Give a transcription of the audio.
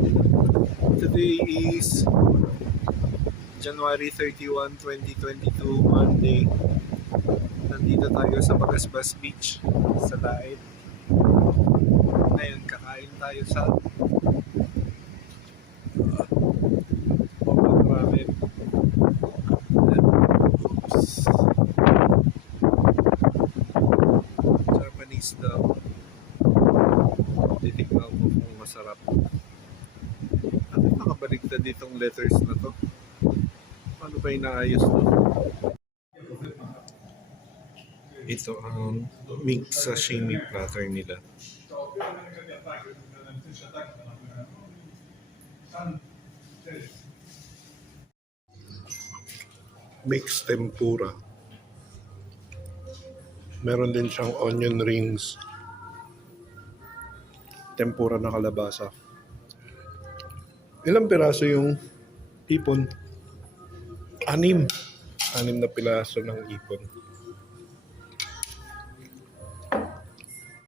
Today is January 31, 2022, Monday. Nandito tayo sa Bagasbas Beach sa Daet. Ngayon, kakain tayo sa Open Ramen. Oops. Japanese daw. Titignan ko kung masarap. Ano nakabaligtad ditong letters na to? Paano ba inaayos to? Ito ang mixed sashimi platter nila. Mixed tempura. Meron din siyang onion rings. Tempura na kalabasa. Ilang piraso yung ipon? 6. 6 na piraso ng ipon.